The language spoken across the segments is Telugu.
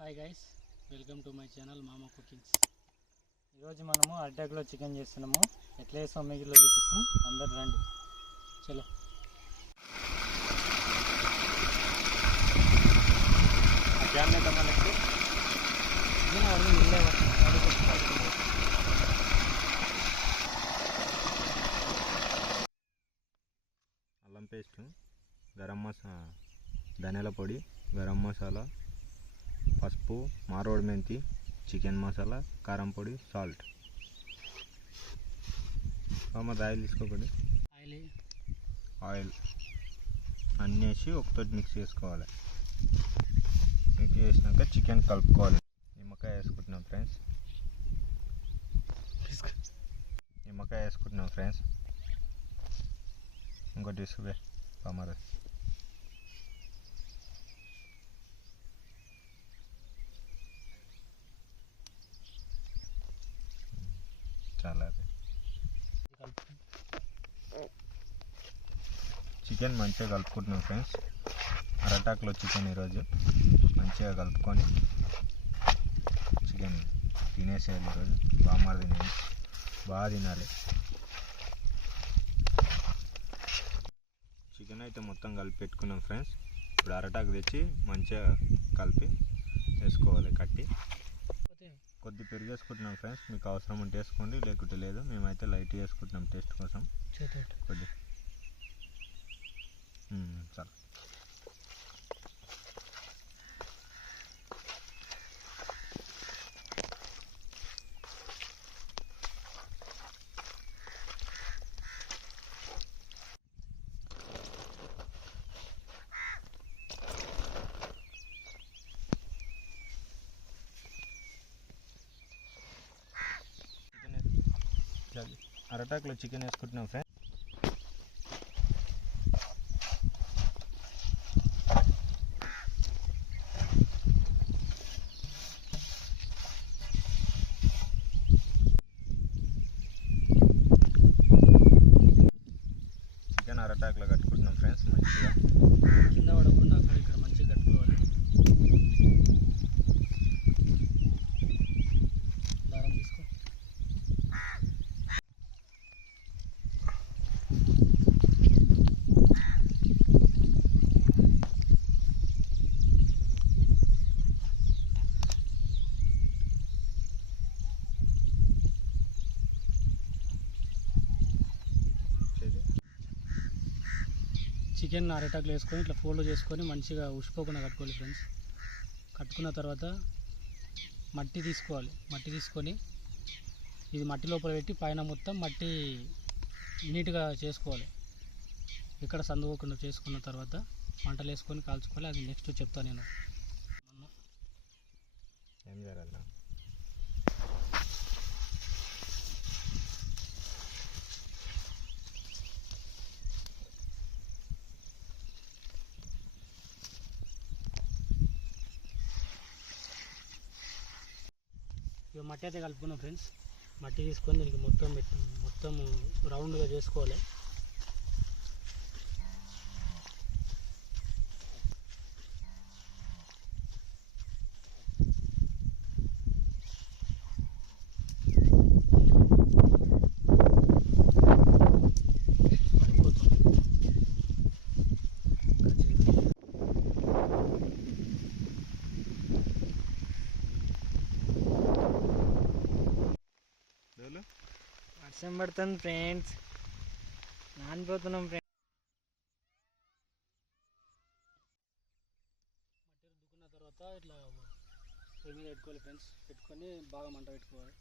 Hi guys, welcome to my channel మామ కుకింగ్స్. ఈరోజు మనము అరిటాకులో చికెన్ చేస్తున్నాము. ఎట్లా చేస్తాం మిగిలిలో చూపిస్తాం. అందరు రండి. చలో. అల్లం పేస్ట్, గరం మసాలా, ధనియాల పొడి, గరం మసాలా, పసుపు, మారోడు మెంతి, చికెన్ మసాలా, కారం పొడి, సాల్ట్. మరి ఆయిల్ తీసుకోకండి. ఆయిల్ అన్నీ వేసి ఒకతోటి మిక్స్ చేసుకోవాలి. మిక్స్ చేసినాక చికెన్ కలుపుకోవాలి. నిమ్మకాయ వేసుకుంటున్నాం ఫ్రెండ్స్. ఇంకోటి తీసుకువే మరి. చాలా చికెన్ మంచిగా కలుపుకుంటున్నాం ఫ్రెండ్స్. అరటాకులో చికెన్ ఈరోజు మంచిగా కలుపుకొని చికెన్ తినేసేయాలి. ఈరోజు బాగా తినాలి. చికెన్ అయితే మొత్తం కలిపి పెట్టుకున్నాం ఫ్రెండ్స్. ఇప్పుడు అరటాకు తెచ్చి మంచిగా కలిపి వేసుకోవాలి. కట్టి కొద్ది పెరుగు వేసుకుంటున్నాం ఫ్రెండ్స్. మీకు అవసరం ఉంటే వేసుకోండి, లేకుంటే లేదు. మేమైతే లైట్ వేసుకుంటున్నాం టేస్ట్ కోసం. కొద్ది చాలా. అరటాకులో చికెన్ వేసుకుంటున్నాం ఫ్రెండ్స్. చికెన్ అరటాకులో కట్టుకుంటున్నాం ఫ్రెండ్స్. మంచిగా కింద పడకుండా అక్కడ ఇక్కడ మంచిగా కట్టుకోవాలి. దారం తీసుకో. చికెన్ అరటాకులు వేసుకొని ఇట్లా ఫోల్డ్ చేసుకొని మంచిగా ఉసిపోకుండా కట్టుకోవాలి ఫ్రెండ్స్. కట్టుకున్న తర్వాత మట్టి తీసుకోవాలి. మట్టి తీసుకొని ఇది మట్టి లోపల పెట్టి పైన మొత్తం మట్టి నీట్గా చేసుకోవాలి. ఇక్కడ సందుకోకుండా చేసుకున్న తర్వాత మంటలు వేసుకొని కాల్చుకోవాలి. అది నెక్స్ట్ చెప్తాను నేను. ఏం జరగదు. ఇక మట్టి అయితే కలుపుకున్నాం ఫ్రెండ్స్. మట్టి తీసుకొని దీనికి మొత్తం రౌండ్గా చేసుకోవాలి. వర్షం పడుతుంది ఫ్రెండ్స్, నానిపోతున్నాం ఫ్రెండ్స్. మట్టి రుద్దుకున్న తర్వాత ఇట్లా పొయ్యి మీద పెట్టుకోవాలి ఫ్రెండ్స్. పెట్టుకొని బాగా మంట పెట్టుకోవాలి.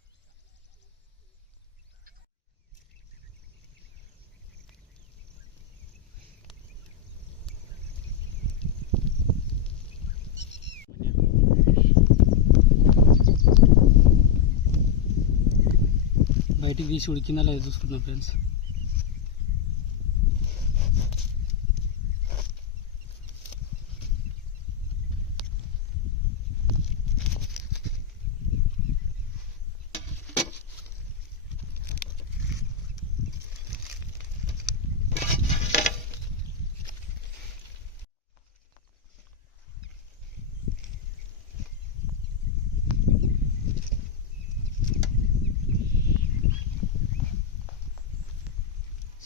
బయటికి తీసి ఉడికిందా లేదా చూసుకుంటున్నాం ఫ్రెండ్స్.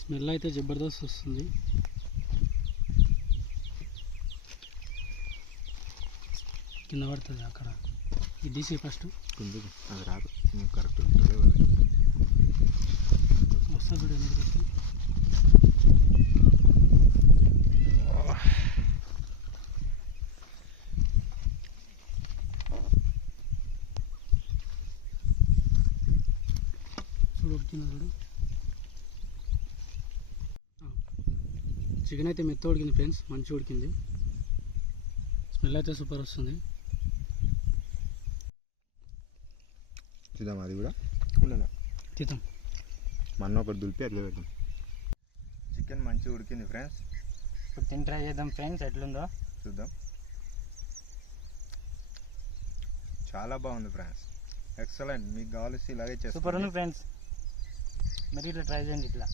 స్మెల్ అయితే జబర్దస్త్ వస్తుంది. కింద పడుతుంది అక్కడ ఈ డీసీ ఫస్ట్ కిందకి అది రాదు, నీకు కరెక్ట్ ఉంటుంది. వస్తా చూడు ఎందుకు వస్తుంది. చూడు ఉడికింది చూడు. చికెన్ అయితే మెత్త ఉడికింది ఫ్రెండ్స్, మంచిగా ఉడికింది. స్మెల్ అయితే సూపర్ వస్తుంది. చూద్దాం అది కూడా ఉండదా తీద్దాం. మన్న ఒకటి దులిపి అట్లా పెడదాం. చికెన్ మంచిగా ఉడికింది ఫ్రెండ్స్. ఇప్పుడు తిని ట్రై చేద్దాం ఫ్రెండ్స్ ఎట్లుందో చూద్దాం. చాలా బాగుంది ఫ్రెండ్స్, ఎక్సలెంట్. మీకు కావాల్సి ఇలాగే సూపర్ చేస్తాం ఉంది ఫ్రెండ్స్. మరి ఇట్లా ట్రై చేయండి ఇట్లా.